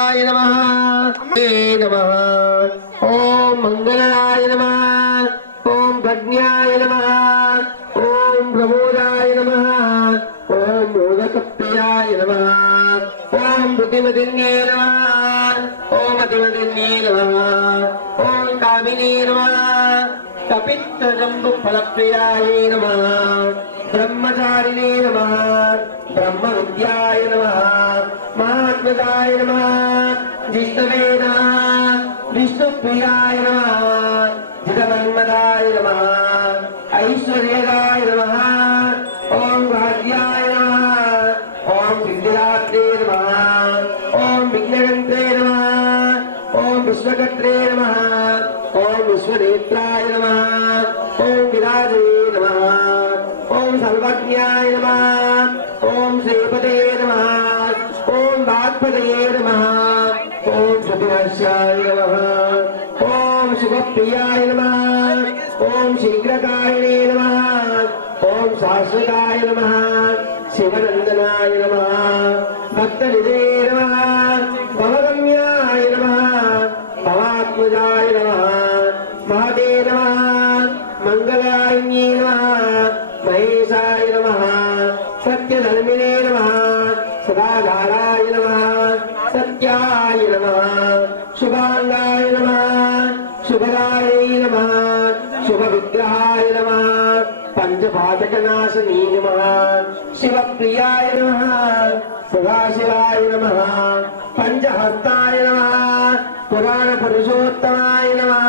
मंगलाय नमः ओम मंगलाय नमः ओम भज्ञाय नमः ओम प्रमोदाय नमः ओम मोदकप्रियाय नमः ओम बुद्धिमतिन्ये नमः ओम अतिमतिन्ये नमः ओम कामिनी नमः कपित्तजम्बुफलप्रियाय नमः ब्रह्मचारिणे नमः ब्रह्मविद्याय नमः महात्मजाय नमः जिष्णवे नमः विष्णुप्रियाय नमः जितमन्मदाय नमः ऐश्वर्यदाय नमः ओम भाग्याय नमः ओम सिद्धिदात्रे नमः ओम विघ्नहन्त्रे नमः ओम विश्वकर्त्रे नमः ओम विश्वनेत्राय नमः ओम विराजे नमः ओम सर्वज्ञाय नमः ओम श्रीपते नमः ओम वाग्पतये नमः ओम सतिवर्षाय नमः ओम शुभप्रियाय नमः ओम शीघ्रकारिणे नमः ओम शाश्वताय नमः शिवनंदनाय नमः भक्तनिधे नमः भवगम्याय नमः भवात्मजाय नमः महदे नमः मंगलाय नमः महेशाय नमः सत्यधर्मिणे नमः सदाधाराय नमः सत्याय नमः शुभांगाय नमः शुभराय नमः शुभविग्रहाय नमः पंचपातकनाशनी नमः शिवप्रियाय नमः सदाशिवाय नमः पंचहस्ताय नमः पुराण पुरुषोत्तमाय नमः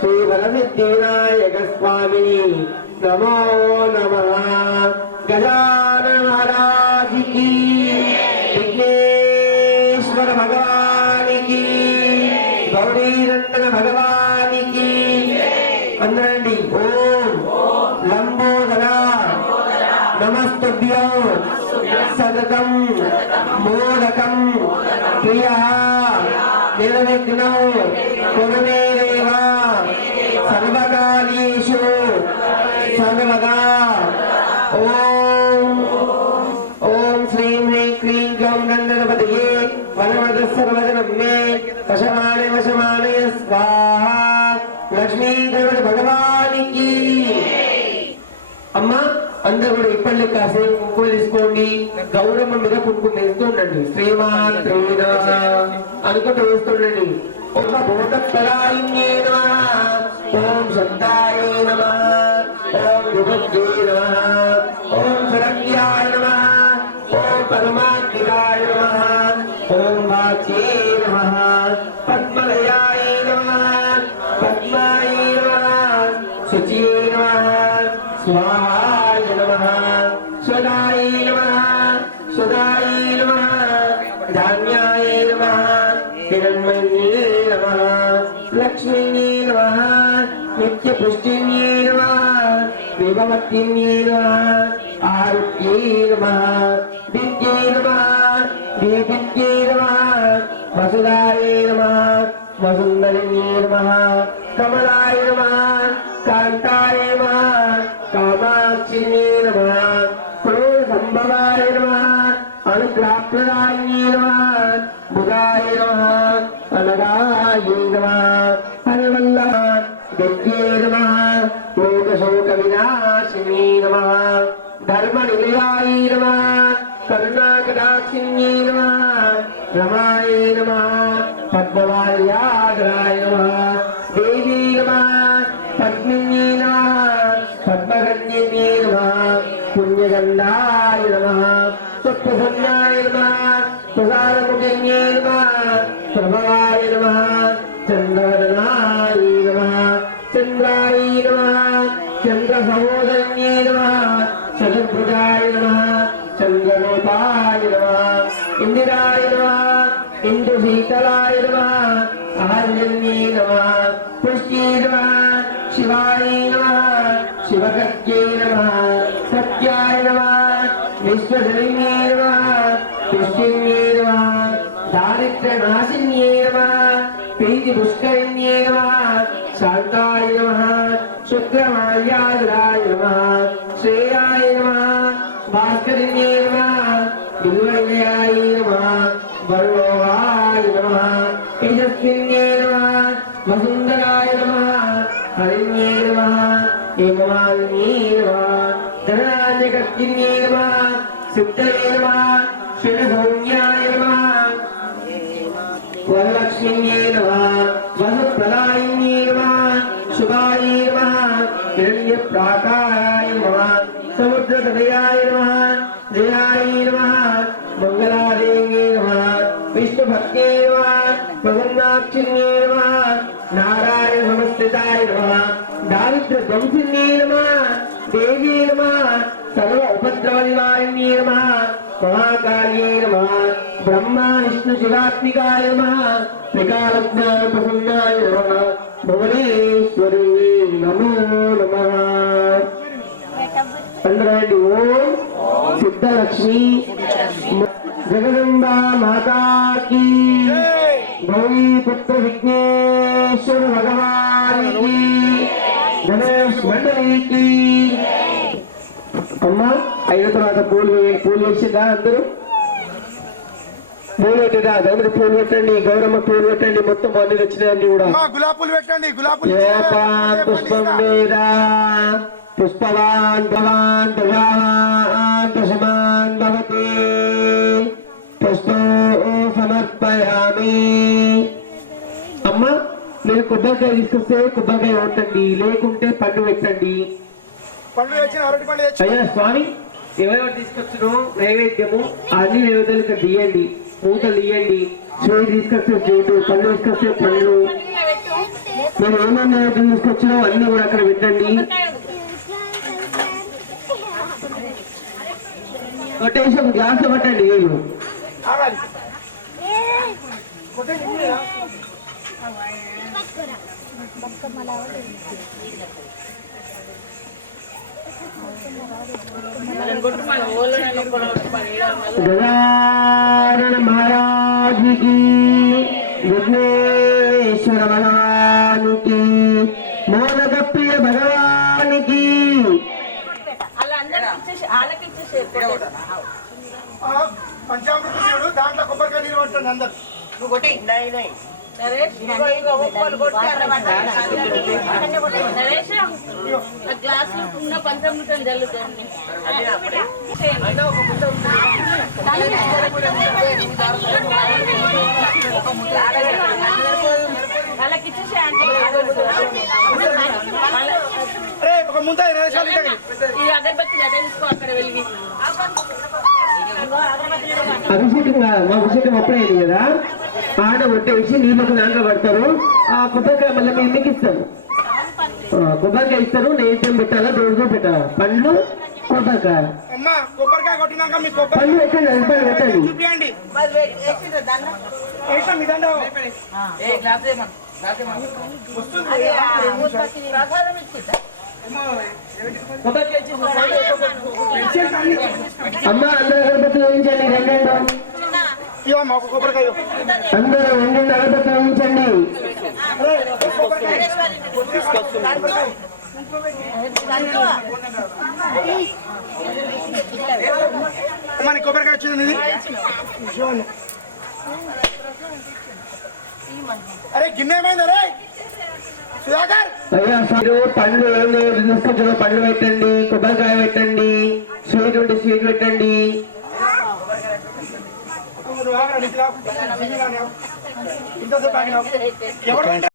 श्रीबलसिद्धिविनायक स्वामिनी नमो नमः। गजानन महाराज की, विघ्नेश्वर भगवान की, गौरीनंदन भगवान की अंदरंडी ओम लंबोदरा नमस्तुभ्यो सततं मोदकं प्रियः निर्विघ्नो कुरु मे देव सर्वकार्येषु सर्वदा। ओम ओम श्रीं ह्रीं क्लीं ग्लौं गणपतये वनवदः सर्वजनं मे वशमाने वशमाने स्वाहा। लक्ष्मी देवता भगवान की। अम्मा అందరూ కూడా ఇప్పటి కాసేపు కుంకుమ తీసుకోండి, గౌరమ్మ మీద కుంకుమ వేస్తుండండి, శ్రీమాత్రే నమః అనుకుంటూ వేస్తుండండి. ఓం భూతపరాయిన్యే నమః ఓం శబ్దాయ నమః ఓం విభజ్యే నమః ఓం శరణ్యాయ నమః ఓం పరమాత్మికాయ నమః ఓం వాచ్యే నమః పద్మలయాయ నమః పద్మాయ నమః శుచియే నమః स्वाहाय नमः स्वदाय नमः स्वदाय नमः धान्याय नमः हिरण्मये नमः लक्ष्मीये नमः नित्यपुष्टिन्ये नमः विभवत्यै नमः आरुष्ये नमः विद्ये नमः विद्ये नमः वसुधाय नमः वसुन्धरिण्ये नमः कमलाय नमः कान्ताय नमः कामाक्षिण्ये नमः क्रोधसम्भवाय नमः अनुग्रहप्रदायिने नमः बुधाय नमः अनगाय नमः हरिवल्लभ विद्ये नमः लोकशोकविनाशिने नमः धर्मनिलयाय नमः करुणाकटाक्षिण्ये नमः रमाय नमः पद्मवाल्याग्राय नमः देवी नमः पद्मिन्ये नमः पद्मगन्ये नमः पुण्यगन्धाय नमः सुप्रसन्नाय नमः प्रसादमुखिन्ये नमः प्रभवाय नमः चन्द्रवदनाय नमः चन्द्राय नमः चन्द्रसहोदरन्ये नमः चतुर्भुजाय नमः चन्द्ररूपाय नमः इंदिराय नमः इंदुशीतलाय नमः आर्यन्ये नमः पुष्ये नमः शिवाय नमः शिवकत्ये नमः सत्याय नमः विश्वजनिन्ये नमः पुष्टिन्ये नमः दारिद्र्यनाशिन्ये नमः प्रीतिपुष्करिण्ये नमः शान्ताय नमः शुक्रमाल्याय नमः श्रेयाय नमः भास्करिण्ये नमः बिल्वयाय नमः वरुणोवाय नमः यशस्विन्ये नमः वसुन्धराय नमः हरिण्ये नमः हेममालिन्ये नमः धनराजकर्तिन्ये नमः सिद्धये नमः श्रीसौम्याय नमः वरलक्ष्मीये नमः वसुप्रदायिन्ये नमः शुभाय नमः हिरण्यप्राकाराय नमः समुद्रतनयाय नमः जयाय नमः मंगलादेव्ये नमः विष्णुभक्त्यै नमः प्रसन्नाक्षिण्ये नमः नारायण नमस्कृताय नमः दारिद्र्यध्वंसिन्ये नमः देव्ये नमः सर्व उपद्रवनिवारिण्ये नमः महाकाल्ये नमः ब्रह्मा विष्णु शिवात्मिकाय नमः त्रिकालज्ञान प्रसन्नाय नमः भुवनेश्वरी नमो नमः पंद्रह ओम सिद्धलक्ष्मी जगदम्बा माता की गौरी पुत्र विघ्नेश्वर भगवान की गणेश मंडली की अम्मा అయిన తర్వాత పూలు వేసిందా అందరూ పూలు పెట్టిరా అందరూ పూలు పెట్టండి గౌరమ్మ పూలు పెట్టండి మొత్తం అన్ని వచ్చినాయన్ని కూడా గులాబ్ పూలు పెట్టండి గులాబ్ పూలు పుష్పం మీద పుష్పవాన్ భవాన్ ప్రజావాన్ దశమాన్ భవతి పుష్పో సమర్పయామి అమ్మ మీరు కొబ్బరికాయ తీసుకొస్తే కొబ్బరికాయ కొట్టండి లేకుంటే పండు పెట్టండి పండు తెచ్చిన అరటి పండు తెచ్చి అయ్యా స్వామి ఎవరెవరు తీసుకొచ్చిన నైవేద్యము అన్ని నైవేద్యాలు తీయండి మూతలు తీయండి చేయి తీసుకొస్తే చేటు పళ్ళు తీసుకొస్తే పళ్ళు మీరు ఏమేమి నైవేద్యం తీసుకొచ్చినా అన్ని కూడా అక్కడ పెట్టండి కొట్టేసి గ్లాస్ లో పట్టండి నీళ్ళు ఆగాలి కొట్టండి गजानन महाराज की विघ्नेश्वर भगवान की मोदक प्रिय भगवान की పంచామృతుడు దాంట్లో కొబ్బరికాయ నీళ్ళు పట్టండి అందరు నువ్వు కొట్టి గ్లాస్ ఉన్న పంచామృతం జల్లుతుంది వాళ్ళకి ఇచ్చేసి ఒక ముందు ఈ అగరబత్తి అదే తీసుకో అక్కడ వెలిగి అభిషేకం మా అభిషేకం అప్పుడే అయింది కదా ఆడ కొట్టేసి నీళ్ళకు దాంట్లో పడతారు ఆ కొబ్బరికాయ మళ్ళీ మీ ఇంటికి ఇస్తారు కొబ్బరికాయ ఇస్తారు నైవేద్యం పెట్టాలా దేవుడితో పెట్టాలా పండ్లు కొబ్బరికాయ అమ్మ కొబ్బరికాయ కొట్టినాక మీ పండ్లు పెట్టండి అభిప్రాయం పెట్టండి చూపియండి వేసాం మీ దండ అమ్మ అందరూ అగరబత్తి వేయించండి రెండెండు ఇవమ్మ ఒక కొబ్బరికాయ అందరూ రెండెండు అగరబత్తి వేయించండి అమ్మ నీ కొబ్బరికాయ వచ్చింది అరే గిన్నె ఏమైంది అరే సుధాకర్ అయ్యా మీరు పండ్లు ఏం లేదు తీసుకొచ్చిన పండ్లు పెట్టండి కొబ్బరికాయ పెట్టండి స్వీట్ ఉంటే స్వీట్ పెట్టండి ఇంతసేపు ఆగినావు ఎవరు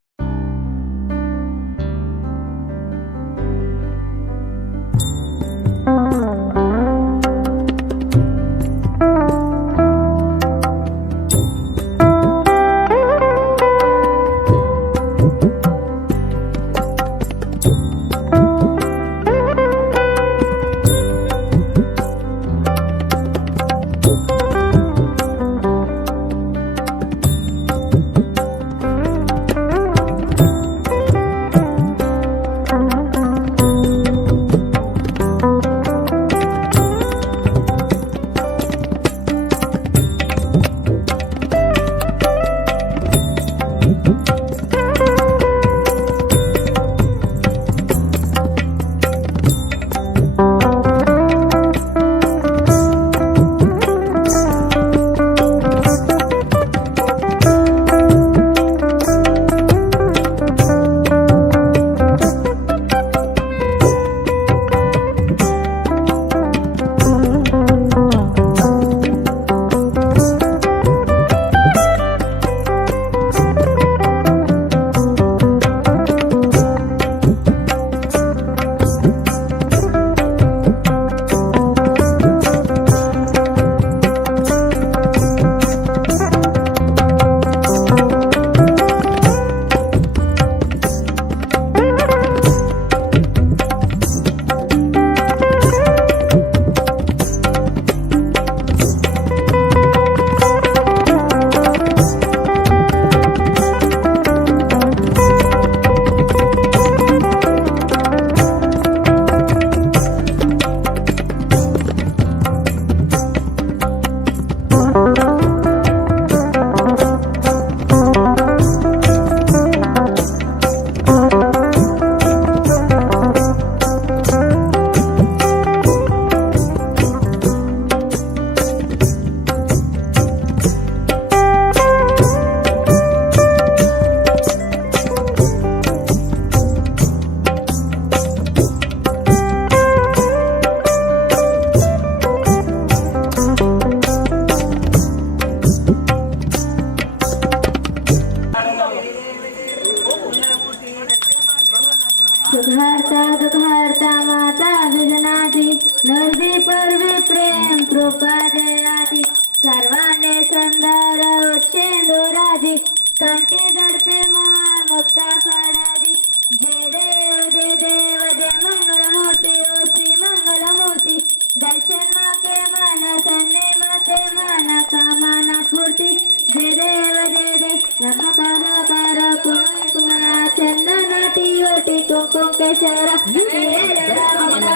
दाता दुखहर्ता माता विघ्नाती निर्वी परवी प्रेम कृपा जयाती सर्वांनी सुंदर उच्चेंदुराजी कंठी दडपे मान मुक्ता फडादी जय देव जय मंगलमूर्ती ओ श्री मंगलमूर्ती दर्शन माते मन सन्ने माते मन कामना पूर्ती जय देव नमकार कुमरा चंदन टीवटी कुंकुम केशरा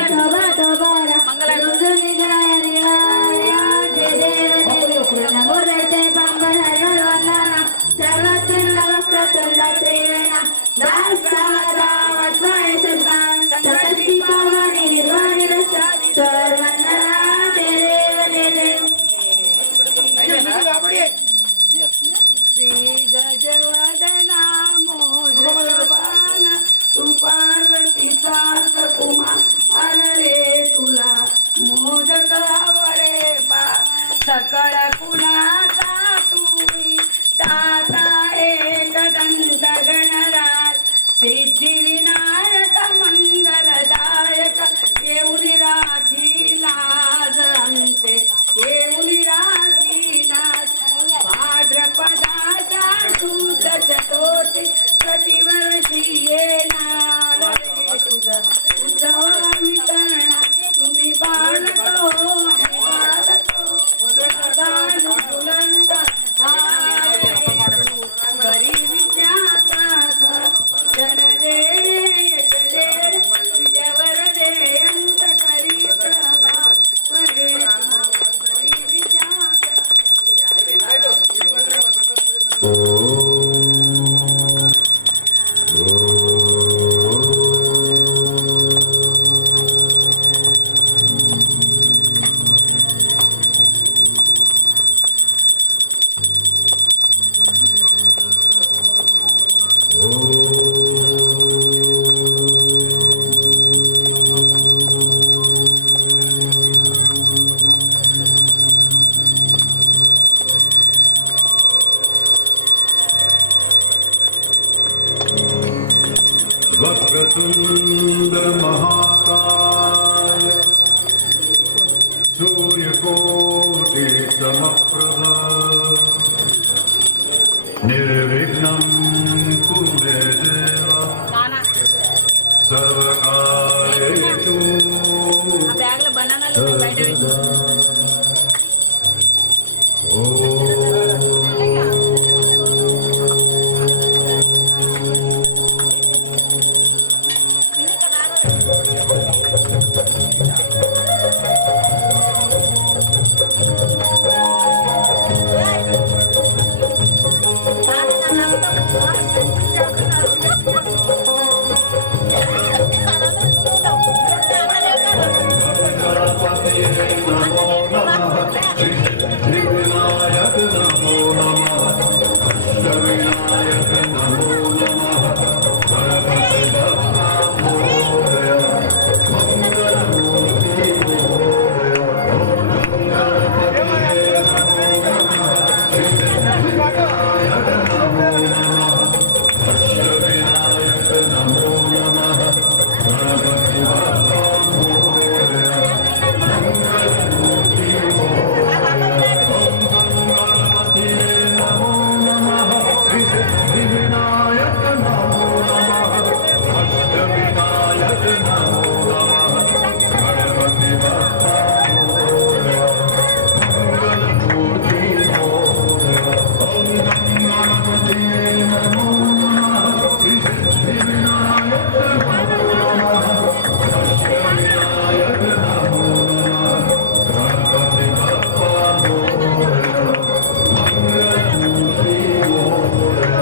शोभा तो बारा जय देव नमो जय पंगल हर वंदना सर्वत्र नमस्कार त्रिवेणा दासवारा वस्वाय सदान सतती पावनी निर्वाणी रसा सर्वंदना देव श्री गजवदना मोदवाना तू पार्वतीचा कुमार रे तुला मोदक आवडे बा सकळ कुणाचा तुई दाता एक दंत गणराज सिद्धिविनायक मंगलदायक येऊन राखी लाज अंते येऊन राखी लाज भाद्रपदाच्या शुद्ध चतुर्थी प्रतिवर्षी येणार तुझं उत्सव आम्ही करणार तुम्ही बालक हो आम्ही बालक हो सदा फुलंत गरीबीच्या जन दे विजयवर दे अंत करी प्रभा गरीबीच्या वक्रतुंड महाकाय सूर्यकोटि समप्रभ निर्विघ्नं कुरु मे देव सर्वकार्येषु ఆ బ్యాగ్ లో బనానాలు ఉన్నాయి, బయట వేసి. विनायक नमो नमः विनायक नमो नमः गणपति बप्पा मोरया मंगलमूर्ति मोरया ओम गणपति विनायक नमो नमः विनायक नमो नमः गणपति बप्पा मोरया मंगलमूर्ति विनायक नमो नमः अष्टविनायक नमो नमः गणपति बप्पा मोरया मंगलमूर्ति मोरया ओम गणपति नमो नमः विनायक नमो नमः अष्टविनायक नमो नमः गणपति बप्पा मोरया मंगलमूर्ति मोरया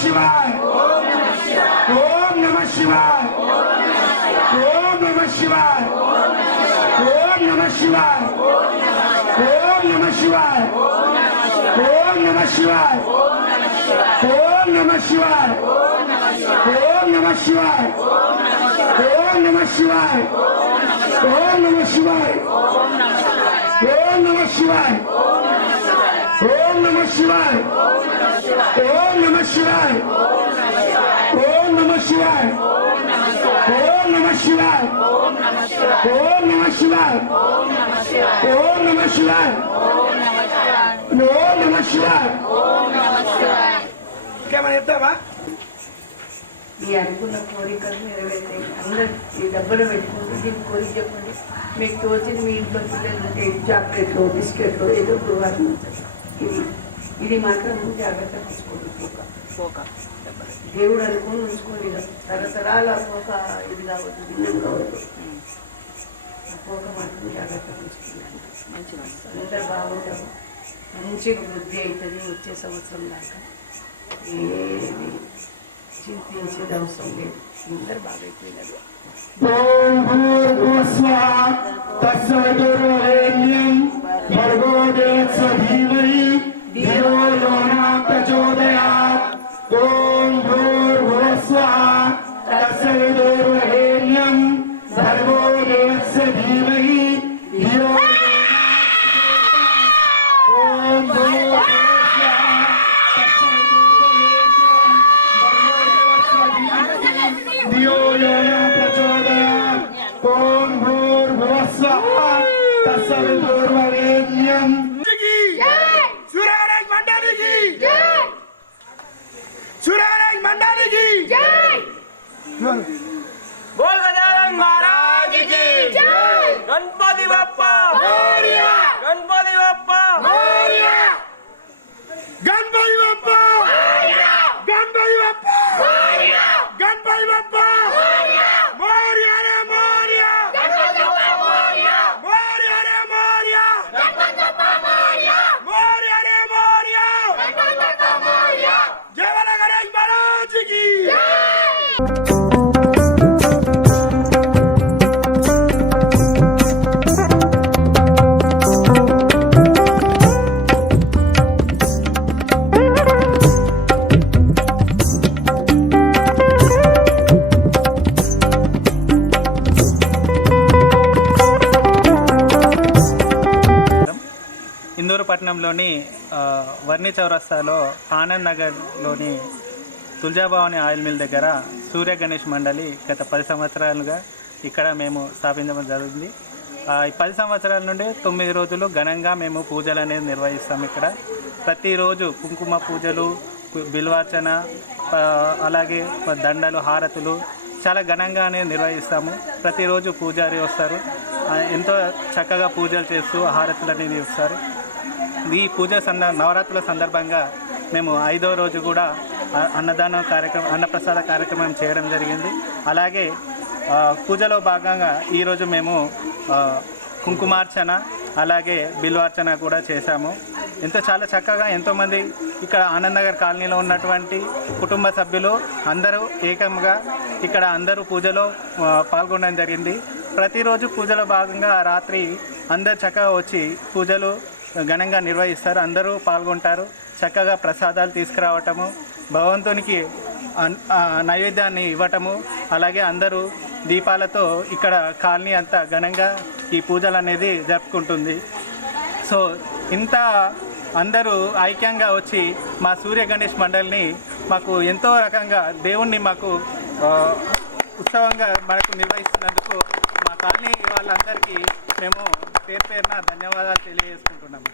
శివాయ ఓం నమః శివాయ ఓం నమః శివాయ ఓం నమః శివాయ ఓం నమః శివాయ ఓం నమః శివాయ ఓం నమః శివాయ ఓం నమః శివాయ ఓం నమః శివాయ ఓం నమః శివాయ ఓం నమః శివాయ ఓం నమః శివాయ ఓం నమః శివాయ ఓం నమః శివాయ ఓం నమః శివాయ ఓం నమః శివాయ ఓం నమః శివాయ ఓం నమః శివాయ ఇంకేమైనా చెప్తావా? ఈ అనుకున్న కోరికలు నెరవేర్తాయి. అందరు ఈ డబ్బులు పెట్టుకుంటూ దీన్ని కోరిక చెప్పండి. మీకు తోచింది మీ ఇంట్లో పిల్లలు ఉంటే చాక్లెట్లు బిస్కెట్లు ఏదో గురువారం ఇది మాత్రం జాగ్రత్త తీసుకోండి. పోక దేవుడు అనుకుని ఉంచుకోండి. తరతరాల పోక ఇది కావద్దు, దిన్నం కావద్దు. పోక మాత్రం జాగ్రత్త ఉంచుకోండి. మంచిగా అందరు బాగుంటారు. మంచిగా వృద్ధి అవుతుంది. వచ్చే సంవత్సరం దాకా ఏమి చింతించేది అవసరం లేదు. అందరు బాగా అయిపోయినారు. ఓం భూర్భువస్వః తత్సవితుర్వరేణ్యం భర్గో దేవస్య ధీమహి ధియో యో నః ప్రచోదయాత్. ఓం భూర్భువస్వః తత్సవితుర్వరేణ్యం భర్గో దేవస్య ధీమహి ధియో యో నః ప్రచోదయాత్. ఓం భూర్భువస్వః తత్సవితుర్వరేణ్యం భర్గో దేవస్య ధీమహి ధియో యో నః ప్రచోదయాత్. ఓం భూర్భువస్వః తత్సవితుర్వరేణ్యం. సూర్యనారాయణ మండలికి సూర్యనారాయణ మండలికి बोल गजानन महाराज की जय। गणपति बप्पा मोरया, गणपति बप्पा मोरया, गणपति बप्पा गणपति बप्पा गणपति बप्पा मोरया रे मोरया मोरया रे मोरया मोरया रे मोरया जय बोलो गणेश महाराज की ఇందూరు పట్టణంలోని వర్ణి చౌరస్తాలో ఆనంద్ నగర్లోని తుల్జాభవాని ఆయిల్ మిల్ దగ్గర సూర్య గణేష్ మండలి గత 10 సంవత్సరాలుగా ఇక్కడ మేము స్థాపించడం జరిగింది. ఈ 10 సంవత్సరాల నుండి 9 రోజులు ఘనంగా మేము పూజలు అనేది నిర్వహిస్తాం. ఇక్కడ ప్రతిరోజు కుంకుమ పూజలు, బిల్వార్చన, అలాగే దండలు, హారతులు చాలా ఘనంగా అనేది నిర్వహిస్తాము. ప్రతిరోజు పూజారి వస్తారు, ఎంతో చక్కగా పూజలు చేస్తూ హారతులు అనేది ఇస్తారు. ఈ పూజ నవరాత్రుల సందర్భంగా మేము 5వ రోజు కూడా అన్నదాన కార్యక్రమం, అన్నప్రసాద కార్యక్రమం చేయడం జరిగింది. అలాగే పూజలో భాగంగా ఈరోజు మేము కుంకుమార్చన అలాగే బిల్వార్చన కూడా చేశాము. చాలా చక్కగా ఎంతోమంది ఇక్కడ ఆనందనగర్ కాలనీలో ఉన్నటువంటి కుటుంబ సభ్యులు అందరూ ఏకంగా ఇక్కడ అందరూ పూజలో పాల్గొనడం జరిగింది. ప్రతిరోజు పూజలో భాగంగా రాత్రి అందరు చక్కగా వచ్చి పూజలు ఘనంగా నిర్వహిస్తారు. అందరూ పాల్గొంటారు. చక్కగా ప్రసాదాలు తీసుకురావటము, భగవంతునికి నైవేద్యాన్ని ఇవ్వటము, అలాగే అందరూ దీపాలతో ఇక్కడ కాలనీ అంతా ఘనంగా ఈ పూజలు అనేది జరుపుకుంటుంది. సో ఇంత అందరూ ఐక్యంగా వచ్చి మా సూర్య గణేష్ మండలిని మాకు ఎంతో రకంగా దేవుణ్ణి మాకు ఉత్సవంగా మనకు నిర్వహిస్తున్నందుకు మా కాలనీ వాళ్ళందరికీ మేము పేరున ధన్యవాదాలు తెలియజేసుకుంటున్నాము.